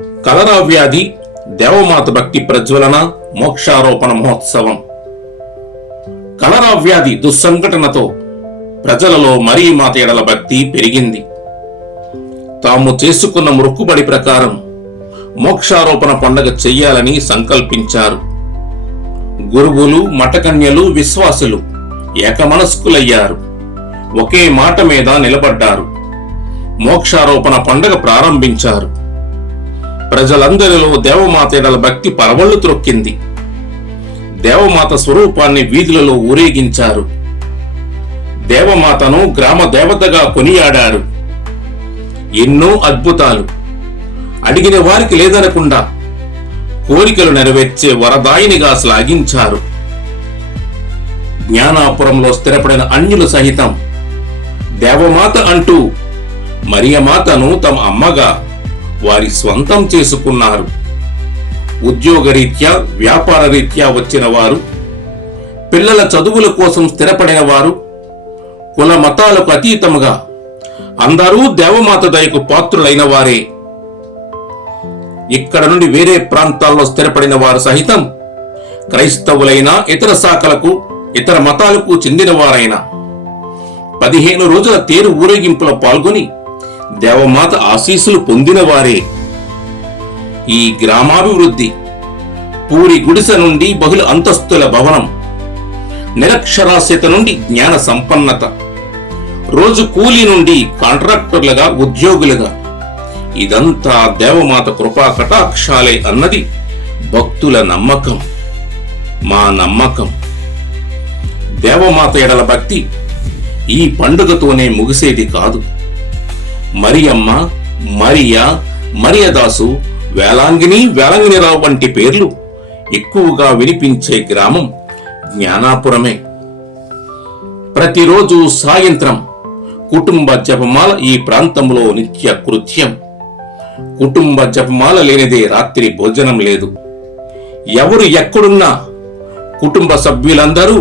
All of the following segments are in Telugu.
కలరా వ్యాధి దేవమాత భక్తి ప్రజ్వలన మోక్షారోపణ మహోత్సవం. కలరా వ్యాధి దుస్సంఘటనతో ప్రజలలో మరీ మాత ఎడల భక్తి పెరిగింది. తాము చేసుకున్న మొక్కుబడి ప్రకారం మోక్షారోపణ పండగ చెయ్యాలని సంకల్పించారు. గురువులు, మఠకన్యలు, విశ్వాసులు ఏకమనస్కులయ్యారు. ఒకే మాట మీద నిలబడ్డారు. మోక్షారోపణ పండగ ప్రారంభించారు. ప్రజలందరిలో దేవమాత ఎడల భక్తి పరవళ్లు త్రొక్కింది. దేవమాత స్వరూపాన్ని వీధులలో ఊరేగించారు. దేవమాతను గ్రామ దేవతగా కొనియాడారు. ఎన్నో అద్భుతాలు, అడిగిన వారికి లేదనకుండా కోరికలు నెరవేర్చే వరదాయినిగా శ్లాఘించారు. జ్ఞానాపురంలో స్థిరపడిన అన్యులు సహితం దేవమాత అంటూ మరియమాతను తమ అమ్మగా వారి స్వంతం చేసుకున్నారు. ఉద్యోగరీత్యా, వ్యాపార రీత్యా వచ్చిన వారు, పిల్లల చదువుల కోసం స్థిరపడిన వారు, కుల మతాలకు అతీతముగా అందరూ దేవమాత దయకు పాత్రులైన వారే. ఇక్కడ నుండి వేరే ప్రాంతాల్లో స్థిరపడిన వారు సహితం క్రైస్తవులైన, ఇతర శాఖలకు, ఇతర మతాలకు చెందిన వారైనా 15 రోజుల తేరు ఊరేగింపులో పాల్గొని దేవమాత ఆశీస్సులు పొందిన వారే. ఈ గ్రామాభివృద్ధి పూరి గుడిసె నుండి బహుళ అంతస్తుల భవనం, నిరక్షరాస్యత నుండి జ్ఞాన సంపన్నత, రోజు కూలీ నుండి కాంట్రాక్టర్లుగా, ఉద్యోగులుగా, ఇదంతా దేవమాత కృపా కటాక్షాలే అన్నది భక్తుల నమ్మకం, మా నమ్మకం. దేవమాత ఎడల భక్తి ఈ పండుగతోనే ముగిసేది కాదు. మరియమ్మ, మరియా, మరియదాసు, వేలాంగిని, వేలంగినిరావు వంటి పేర్లు ఎక్కువగా వినిపించే గ్రామం జ్ఞానాపురమే. ప్రతిరోజు సాయంత్రం కుటుంబ జపమాల ఈ ప్రాంతంలో నిత్య కృత్యం. కుటుంబ జపమాల లేనిదే రాత్రి భోజనం లేదు. ఎవరు ఎక్కడున్నా కుటుంబ సభ్యులందరూ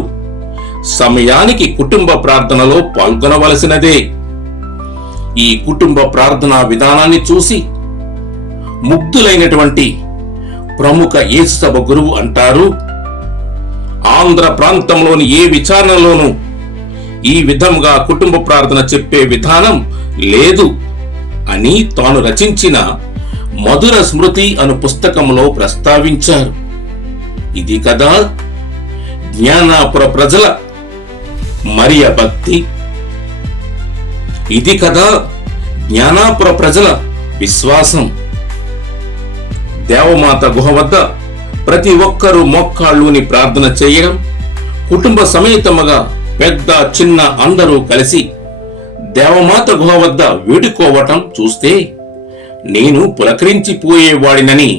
సమయానికి కుటుంబ ప్రార్థనలో పాల్గొనవలసినదే. ఈ కుటుంబ ప్రార్థనా విధానాన్ని చూసి ముగ్ధులైనటువంటి ప్రముఖ యేసు సభ గురువు అంటారు, ఆంధ్ర ప్రాంతంలోని ఏ విచారణలోనూ ఈ విధంగా కుటుంబ ప్రార్థన చెప్పే విధానం లేదు అని తాను రచించిన మధుర స్మృతి అను పుస్తకంలో ప్రస్తావించారు. ఇది కదా జ్ఞానాపుర ప్రజల మరియ భక్తి. ఇది కదా జ్ఞానాపుర ప్రజల విశ్వాసం. దేవమాత గుహ వద్ద ప్రతి ఒక్కరూ మోక్కాళ్ళూని ప్రార్థన చేయడం, కుటుంబ సమేతముగా పెద్ద చిన్న అందరూ కలిసి దేవమాత గుహ వద్ద వేడుకోవటం చూస్తే నేను పులకరించిపోయేవాడినని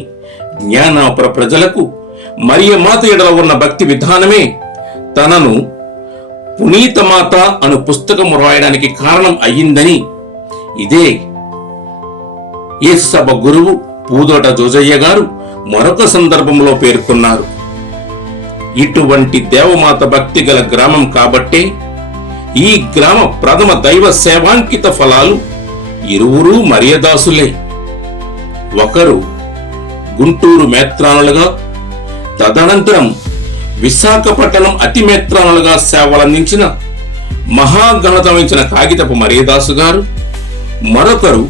జ్ఞానాపుర ప్రజలకు మరియమాత ఎడల ఉన్న భక్తి విధానమే తనను పునీతమాత అను పుస్తకం రాయడానికి కారణం అయ్యిందని ఇదే యేసు సభ గురువు పూదోట జోజయ్య గారు మరొక సందర్భంలో పేర్కొన్నారు. ఇటువంటి దేవమాత భక్తి గల గ్రామం కాబట్టే ఈ గ్రామ ప్రథమ దైవ సేవాంకిత ఫలాలు ఇరువురు మరియదాసులే. ఒకరు గుంటూరు మేత్రానులుగా, తదనంతరం విశాఖపట్నం అతి మేత్రానులుగా సేవలందించిన మహాఘనత వహించిన కాగితపు మరియదాసు గారు, మరొకరు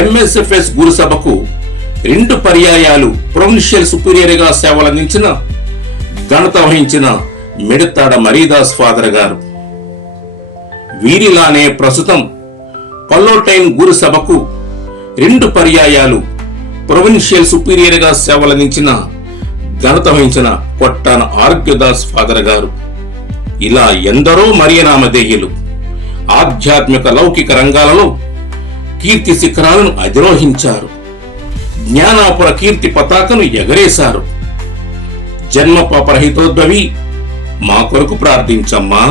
ఎంఎస్ఎఫ్ఎస్ గురుసభకు 2 పర్యాయాలు ప్రొవిన్షియల్ సుపీరియర్ గా సేవలందించిన ఘనత వహించిన మిడతాడ మరియదాస్ ఫాదర్ గారు. వీరిలానే ప్రస్తుతం పల్లోటైన్ గురుసభకు 2 పర్యాయాలు ప్రొవిన్షియల్ సుపీరియర్ గా సేవలందించిన ఘనత వహించిన కొట్టాన ఆరోగ్యదాస్ ఫాదర్ గారు. ఇలా ఎందరో మరియనామధేయులు ఆధ్యాత్మిక లౌకిక రంగాలలో కీర్తి శిఖరాలను అధిరోహించారు. జ్ఞానాపుర కీర్తి పతాకను ఎగరేశారు. జన్మ పాపరహితోద్భవి మా కొరకు ప్రార్థించమ్మా.